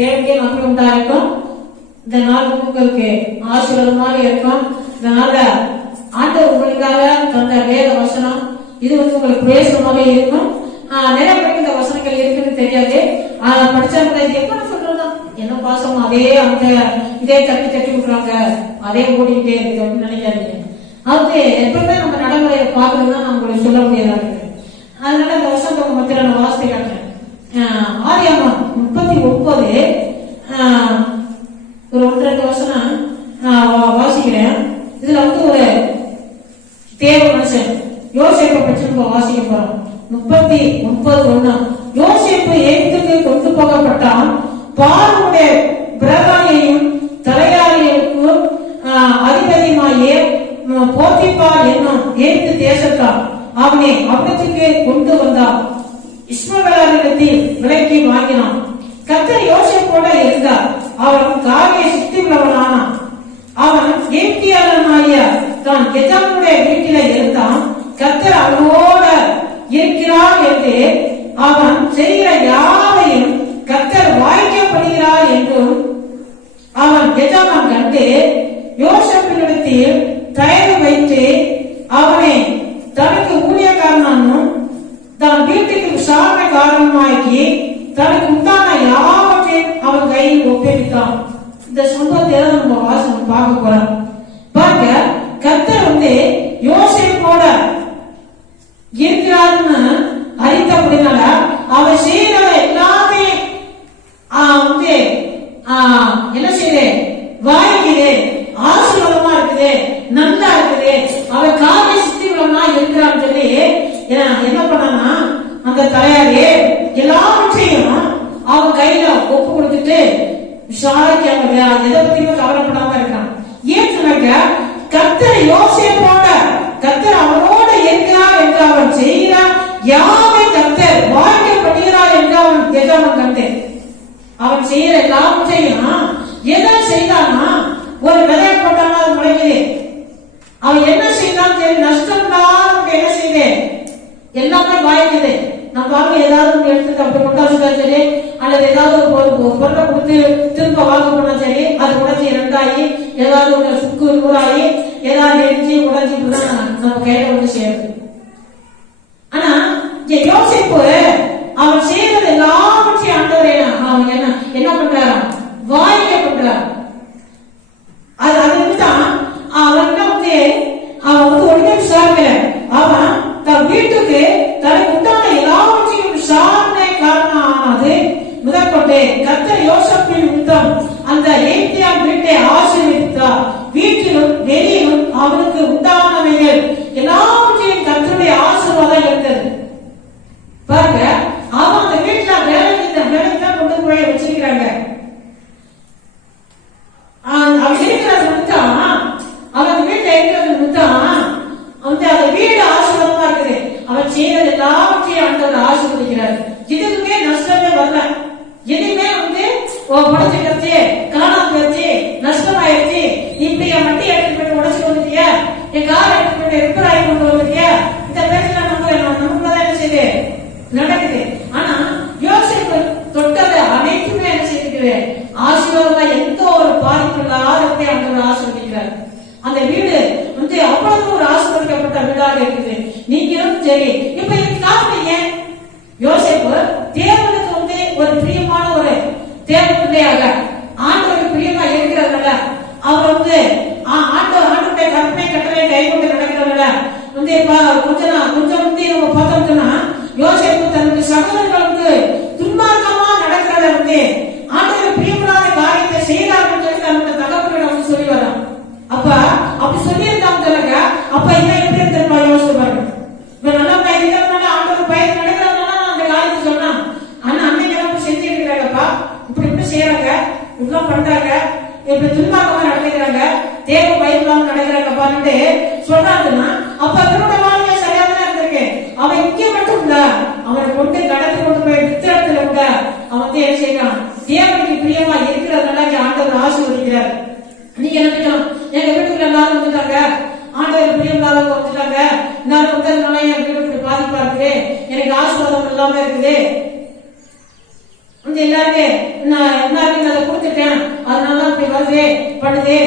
தேவனுக்கே நன்மை உண்டாயிருக்கும். இந்த நாள் உங்களுக்கு ஆசீர்வாதமாக இருக்கும். இதனால ஆண்டவர் உங்களுக்காக தந்த வேத வசனம் இது உங்களுக்கு பிரயோஜனமாக இருக்கும். நிறைய பேருக்கு இந்த வசனங்கள் இருக்குன்னு தெரியாது. படிச்சவங்க இது எப்ப சொல்றதுதான் என்ன பாசம் அதே அந்த இதே தட்டி தட்டி விட்டுறாங்க, அதே ஓடிக்கிட்டே இருக்கு அப்படின்னு நினைக்காதீங்க. அது எப்பவுமே நம்ம நடைமுறையை பார்க்கறதுதான் நம்மளுடைய சொல்ல முடியாதா இருக்கு. அதனால இந்த வசனத்தை உங்க மத்தியில நான் வாசித்து காட்டுறேன். ஆதியாகமம் 39 ஒரு 1-2 வசனம் வாசிக்கிறேன். இதுல ஒரு தேவ மனுஷன் யோசேப்பை பற்றி நம்ம வாசிக்க போறோம். 39:1 யோசேப்பு எகிப்துக்கு கொண்டு போகப்பட்டான். பார்வோனுடைய பிரதானியையும் தலையாரிகளுக்கும் அதிபதியுமாகிய போத்திபார் என்னும் எகிப்து தேசத்தார் அவனை அவனத்துக்கு கொண்டு வந்தான். இஸ்மவேலரிடத்தில் விலைக்கு வாங்கினான். கர்த்தர் யோசேப்போட இருந்தார். அவன் காரிய சித்தி உள்ளவனானான். அவன் எகிப்தியனாகிய தான் எஜமானுடைய வீட்டில இருந்தான். கர்த்தர் அவனோட இருக்கிறார் என்று அவன் செய்கிற யாவையும் கர்த்தர் வாய்க்கப்படுகிறார் என்றும் அவன் எஜமான் கண்டு யோசேப்பினிடத்தில் தயவு வைத்து அவனை தனக்கு ஊழியக்காரனும் தன் வீட்டுக்கு விசாரணைக்காரனுமாக்கி தனக்கு உண்டான யாவற்றையும் அவன் கையில் ஒப்படைத்தான். இந்த சம்பவத்தை நம்ம வாசனம் பார்க்க போறோம். பாருங்க, கர்த்தர் யோசேப்போட இருக்கிறாருன்னு அறிந்தபடினால அவர் செய்யற எல்லாத்தையும் என்ன செய்யுது, வாய்க்குது, ஆசீர்வாதமா இருக்குது, நல்லா இருக்குது, அவர் காரிய சித்தி உள்ளவனா இருக்கிறான்னு சொல்லி என்ன பண்ணா அந்த தலையாரி எல்லாவற்றையும் அவன் கையில ஒப்பு கொடுத்துட்டு விசாரிக்காம எதை பத்தியுமே கவலைப்படாம இருக்கான். ஏன் சொன்னாக்க கர்த்தர் யோசேப்போட கர்த்தர் அவனோட இருக்கிறார் என்று அவன் செய்கிறான். யாவை கர்த்தர் வாய்க்கப்படுகிறார் என்று அவன் எஜமான் கண்டேன். அவன் செய்யற எல்லாவற்றையும் எதை செய்தானா, ஒரு விதை போட்டானா அது முளைக்குது. அவன் என்ன செய்தான் சரி, நஷ்டம் இல்லாத என்ன செய்யுது, எல்லாமே வாய்க்குது. நம்ம ஏதாவது எடுத்துட்டு அப்படி கொண்டாச்சுட்டா சரி, அல்லது ஏதாவது ஒரு பொருளை கொடுத்து திரும்ப வாங்க போனா சரி, அது உடஞ்சி ரெண்டாயி ஏதாவது ஒரு சுக்கு நூறாயி ஏதாவது எரிஞ்சு உடஞ்சி நம்ம கையில சேருது. ஆனா யோசிப்பு அவன் செய்யறது எல்லாவற்றையும் ஆண்டவரே அவன் என்ன பண்றாரா, வாய்க்க பண்றான். அதுதான் அவன் அவன் ஒண்ணுமே விசாரிக்கல. அவன் தன் வீட்டுக்கு தனக்கு உண்டான எல்லாவற்றையும் விசாரணை காரணமானது முதற்கொண்டு கர்த்தர் யோசேப்பின் நிமித்தம் அந்த எகிப்தியன் வீட்டை ஆசீர்வதித்தார். வீட்டிலும் வெளியிலும் அவனுக்கு உண்டானவைகள் எல்லாவற்றையும் கர்த்தருடைய ஆசீர்வாதம் இருந்தது. பாருங்க, அவன் அந்த வீட்டுல வேலைக்கு தான் கொண்டு போய் வச்சிருக்கிறாங்க. அவன் இருக்கிறது நிமித்தம், அவன் வீட்டுல இருக்கிறது நிமித்தம் அந்த வீடு ஆசீர்வாதமா இருக்குது. அவன் செய்யறது எல்லாவற்றையும் ஆண்டவர் ஆசீர்வதிக்கிறார். இதுக்குமே நஷ்டமே வரல. எதுவுமே உடச்சிட்டு காணாம போயிடுச்சு, நஷ்டமாயிருச்சு, இப்படி என் வண்டி எடுத்துட்டு போயிட்டு உடச்சு வந்துட்டியா, என் கார் எடுத்துட்டு போயிட்டு ரிப்பேர் ஆகி கொண்டு வந்துட்டியா, இந்த பேச்சுல நமக்குள்ளதான் என்ன செய்யுது நடக்குது. ஆனா யோசிப்பு தொட்டது அனைத்துமே என்ன செய்யுது, ஆசீர்வாதமா எந்த ஒரு பாதிப்பு இல்லாத ஆண்டவர் ஆசீர்வதிக்கிறார். அந்த வீடு அவ்வளவு ஒரு ஆசீர்வதிக்கப்பட்ட வீடாக இருக்குது. நீங்களும் சரி. இப்ப இதுக்கு காரணம் ஏன், யோசேப்பு தேவனுக்கு ஒரு பிரியமான ஒரு தேவ பிள்ளையாக ஆண்டவருக்கு பிரியமா இருக்கிறதுனால அவர் ஆண்டவருடைய கற்பனை கட்டளை கை கொண்டு நடக்கிறதுனால கொஞ்சம் நம்ம பார்த்தோம்னா யோசேப்பு தனக்கு சகோதரர்களுக்கு துன்மார்க்கமா நடக்கிறத ஆண்டவர் பிரியப்படாத காரியத்தை செய்யறாருன்னு சொல்லி தன்னுடைய தகப்பனிடம் சொல்லி வரான். அப்ப அப்படி சொல்லி இருந்தாங்க சொல்லுங்க. அப்ப இவன் எப்படி இருந்திருப்பா யோசிச்சு பாருங்க. இப்ப நல்லா இருக்கிறதுனால ஆண்டவர் பயன் நடக்கிறதுனால அந்த காரியத்தை சொன்னான். ஆனா அன்னைக்கு எல்லாம் செஞ்சு இருக்கிறாங்கப்பா, இப்படி செய்யறாங்க, இப்படிலாம் பண்றாங்க, இப்படி துன்பாக்கமா நடந்துக்கிறாங்க, தேவ பயன்படாம நடக்கிறாங்க பாருட்டு சொல்றாங்கன்னா அப்ப அவரோட வாழ்க்கை சரியாதான் இருந்திருக்கு. அவன் இங்க மட்டும் இல்ல, அவனை கொண்டு கடத்தி கொண்டு போய் வித்திரத்துல கூட அவன் என்ன செய்யறான், தேவனுக்கு பிரியமா இருக்கிறதுனால ஆண்டவர் ஆசீர்வதிக்கிறார். நீங்க நினைக்கலாம், எங்க வீட்டுக்குள்ள எல்லாரும் வந்துட்டாங்க, ஆண்டவர் பிரியமில்லாதவங்க வந்துட்டாங்க, எல்லாரும் வந்ததுனால என் வீடு பாதிப்பா இருக்குது, எனக்கு ஆசீர்வாதம் இல்லாம இருக்குது. வந்து எல்லாருமே நான் எல்லாருக்கும் அதை கொடுத்துட்டேன், அதனால அப்படி வருது பண்ணுது.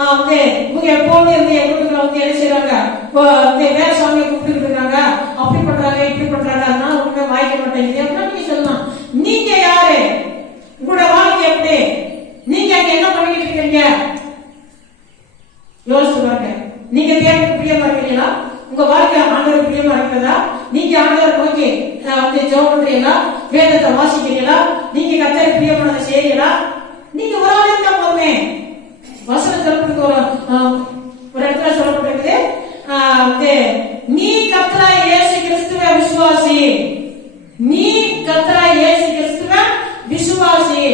வந்து இவங்க எப்போது இருந்து எங்க வீட்டுக்குள்ள வந்து என்ன செய்யறாங்க, வேற சாமியை கூப்பிட்டு இருக்காங்க, அப்படி பண்றாங்க இப்படி பண்றாங்க, அதனால ஒண்ணுமே வாய்க்க மாட்டேங்குது அப்படின்னா நீங்க சொல்லலாம். நீங்க யாரு? உங்களோட வாழ்க்கை எப்படி? நீங்க அங்க என்ன பண்ணிட்டு இருக்கீங்க? யோசிச்சு பாருங்க. நீங்க தேவனுக்கு பிரியமா இருக்கிறீங்களா? உங்க வாழ்க்கை ஆண்டவர் பிரியமா இருக்கிறதா? நீங்க ஆண்டவர் நோக்கி வந்து ஜெபம் பண்றீங்களா? வேதத்தை வாசிக்கிறீங்களா? நீங்க கர்த்தருக்கு பிரியமானதை செய்றீங்களா? நீங்க ஒரு ஆள் இருந்தா போதுமே. வசனம் சொல்லப்பட்டு ஒரு இடத்துல சொல்லப்பட்டிருக்குது, நீ கர்த்தராகிய இயேசு கிறிஸ்துவை விசுவாசி, நீ கர்த்தராகிய இயேசு கிறிஸ்துவை விசுவாசி,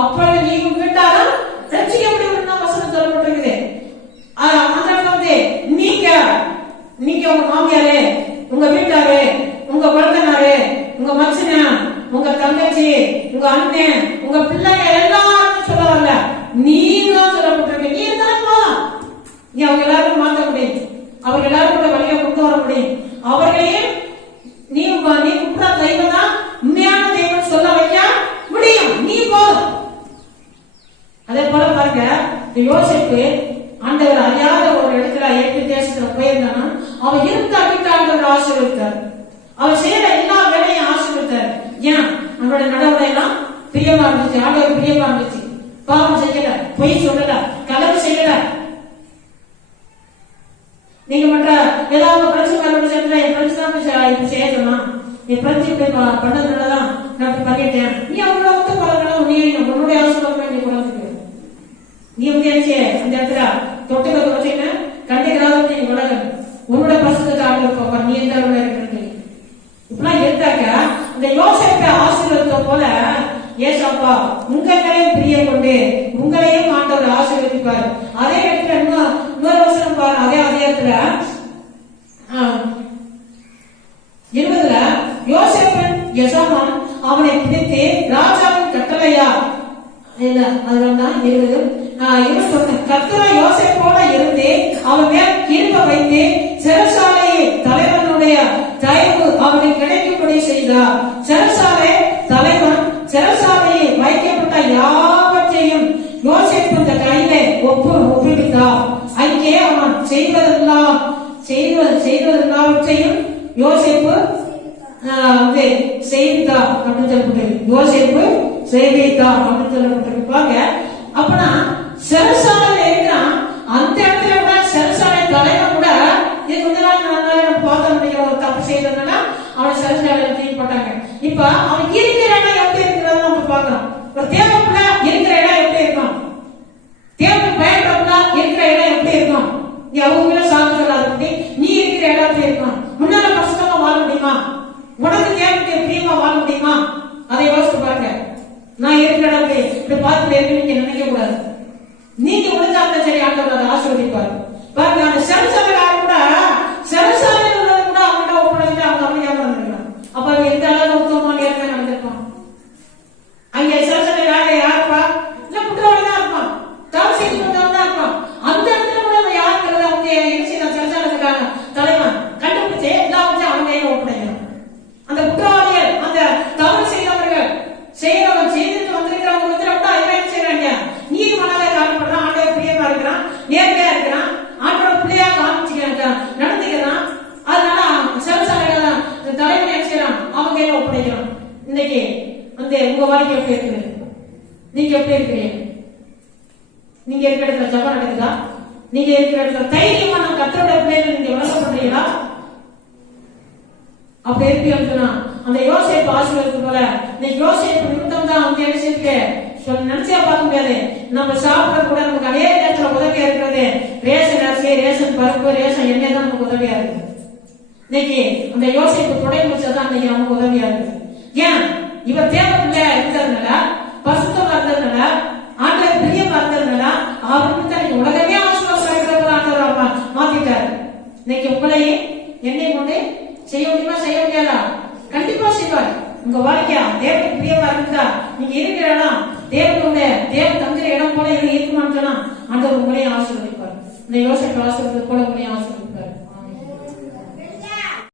அப்பொழுது நீ வீட்டாலும் ரட்சிக்கப்படுவீங்க. வசனம் சொல்லப்பட்டிருக்குது. அந்த இடத்துல வந்து நீங்க உங்க மாமியாரு, உங்க வீட்டாரு, உங்க குழந்தைனாரு, உங்க மச்சன, உங்க தங்கச்சி, உங்க அண்ணன், உங்க பிள்ளைங்க எல்லாரும் சொல்ல வரல, நீங்க சொல்லப்பட்டிருக்க. நீ இருந்தாலும் நீ அவங்க எல்லாரும் மாற்ற முடியும், அவங்க எல்லாரும் கூட வழியை கொண்டு வர முடியும். அவர்களையும் நீ குப்புற தெய்வம் தான் உண்மையான தெய்வம் சொல்ல வைக்க முடியும். நீ போதும். அதே போல பாருங்க, யோசிப்பு ஆண்டவர் அறியாத ஒரு இடத்துல எட்டு தேசத்துல போயிருந்தானா, அவன் இருந்த அடிக்க ஆண்டவர் ஆசீர்வதித்தார். அவன் செய்யற எல்லா வேலையும் ஆசீர்வதித்தார். ஏன்? அவனோட நடவடிக்கை எல்லாம் பிரியமா இருந்துச்சு, ஆண்டவர் பிரியமா இருந்துச்சு. பாவம் செய்யல, பொய் சொல்லல, களவு செய்யல. நீங்க மற்ற ஏதாவது பிரச்சனை சேர்த்துல என் ஃப்ரெண்ட்ஸ் தான் இப்ப செய்ய சொன்னான், என் ஃப்ரெண்ட்ஸ் இப்படி பண்ணதுனாலதான் நான் இப்படி பண்ணிட்டேன். நீ அவங்கள வந்து பழகலாம், நீ உன்னுடைய ஆசீர்வாதம் நீ குழந்தைக்கு நீ வந்து என்ன அந்த இடத்துல தொட்டுக்க வச்சுக்க கண்டிக்கிறாத நீ உலகம் உன்னோட பசங்களுக்கு ஆண்டு நீ எந்த அளவுல இருக்கிறது இப்பெல்லாம் இருந்தாக்க இந்த யோசனை ஆசீர்வாதத்தை போல ஏசாப்பா உங்களையும் பிரிய கொண்டு உங்களையும் ஆண்டவர் ஆசீர்வதிப்பார். அதே இடத்துல இன்னொரு வசனம் பாரு, அதே இடத்துல 20 யோசேப்பின் எஜமான் அவனை பிடித்து ராஜாவின் கட்டளையா இல்ல அதுதான் 21 கர்த்தரா யோசேப்போட இருந்து அவன் மேல் கிருபை வைத்து சிறைச்சாலையை தலைவனுடைய தயவு அவனுக்கு கிடைக்கும்படி செய்தார். சிறைச்சாலை தலைவன் சிறைச்சாலையில் வைக்கப்பட்ட யாவற்றையும் யோசேப்பு இந்த கையிலே ஒப்புவித்தார். அங்கே அவன் செய்வதெல்லாவற்றையும் யோசேப்பு செய்தார் அப்படின்னு சொல்லப்பட்டிருக்கு. யோசேப்பு செய்தார் அப்படின்னு சொல்லப்பட்டிருப்பாங்க. அப்பனா சிறைச்சாலையில இருக்கிறான், அந்த இடத்துல கூட சிறைச்சாலை தலைவன் கூட இது கொஞ்ச நாள் நம்ம பார்த்த முடியும் ஒரு தப்பு செய்ததுனால அவனை சிறைச்சாலையில தூக்கி போட்டாங்க. இப்ப அவன் இருக்கிற இடம் எப்படி இருக்கிறது நம்ம பார்க்கிறோம். ஒரு தேவப்புல இருக்கிற இடம் எப்படி இருக்கும், தேவனுக்கு பயன்படுத்தா இருக்கிற இடம் எப்படி இருக்கும், நீ அவங்க சாமி சொல்லாத நீ இருக்கிற இடம் எப்படி இருக்கும், முன்னால கஷ்டமா வாழ முடியுமா, உனக்கு தேவனுக்கு பிரியமா வாழ முடியுமா, அதை யோசிச்சு பாருங்க. நான் இருக்கிற இடத்துல இப்படி பார்த்து நீங்க நினைக்க கூடாது. நீங்க முடிஞ்சாங்க சரி, ஆண்டவர் அதை ஆசீர்வதிப்பார். பாருங்க, அந்த சிறைச்சாலையார் கூட சிறைச்சாலையில் உள்ளது கூட அவங்கள்ட்ட ஒப்படைச்சு அவங்க அமைதியாக இருந்திருக்காங்க. அப்ப அவங்க எந்த அளவு உத்தமமான இடத்துல நடந்திருப்பான். அங்க சிறைச்சாலை யாருப்பா இல்ல குற்றவாளி தான் இருப்பான், தவறு செய்து கொண்டவன் தான் இருப்பான். அந்த இடத்துல கூட அவங்க யாருக்கு அவங்க என்ன செய்யலாம், சிறைச்சாலைக்கான தலைவன் கண்டுபிடிச்சு எல்லாவற்றையும் அவங்க ஒப்படைக்கணும். அந்த குற்றவாளிகள் அந்த தவறு செய்தவர்கள் செய்யறவன் செய்துட்டு வந்திருக்கிறவங்க வந்து ரொம்ப அறிவாய் செய்யறாங்க. நீதிமன்றால காணப்படுறான், ஆண்டவர் பிரியமா இருக்கிறான், நேர்மையா இருக்கிறான், ஆண்டோட பிள்ளையா காமிச்சுக்கிறான், நடந்துக்கிறான். அதனால சிறைச்சாலையில தலைவன் என்ன செய்யறான், அவங்க கையில ஒப்படைக்கிறான். இன்னைக்கு வந்து உங்க வாழ்க்கை எப்படி இருக்குது, நீங்க எப்படி இருக்கிறீங்க? நீங்க இருக்கிற இடத்துல ஜபம் நடக்குதா? நீங்க இருக்கிற இடத்துல தைரியமான கர்த்தரோட பிள்ளைகளை நீங்க வளர்க்கப்படுறீங்களா? அப்படி இருப்பீங்கன்னு சொன்னா அந்த யோசேப்பு ஆசீர்வாதத்து போல இந்த யோசேப்பு நிமித்தம் தான் அவங்க என்ன செய்ய நினைச்சா பார்க்க முடியாது. நம்ம சாப்பிட கூட நமக்கு அதே நேரத்துல உதவியா இருக்கிறது ரேஷன் அரிசி, ரேஷன் பருப்பு, ரேஷன் எண்ணெய் தான் நமக்கு உதவியா இருக்கு. இன்னைக்கு அந்த யோசேப்பு தொடை முடிச்சதான் இன்னைக்கு நமக்கு உதவியா இருக்கு. ஏன்? இவர் தேவ பிள்ளையா இருக்கிறதுனால, பசுத்தமா இருந்ததுனால, ஆண்டவர் பிரியமா இருந்ததுனால அவருக்கு தான் உலகமே ஆசீர்வாதம் ஆண்டவர் மாத்திட்டாரு. இன்னைக்கு உங்களையும் என்னை கொண்டு செய்ய முடியுமா, செய்ய முடியாதா? கண்டிப்பா செய்வார். உங்க வாழ்க்கையா தேவனுக்கு பிரியமா இருந்தா நீங்க இருக்கிற இடம் தேவனுடைய தேவன் தங்குற இடம் போல இருக்குமான்னு சொன்னா ஆண்டவர் உங்களையும் ஆசீர்வதிப்பார். இந்த யோசனை ஆசீர்வாதத்தை போல உங்களையும்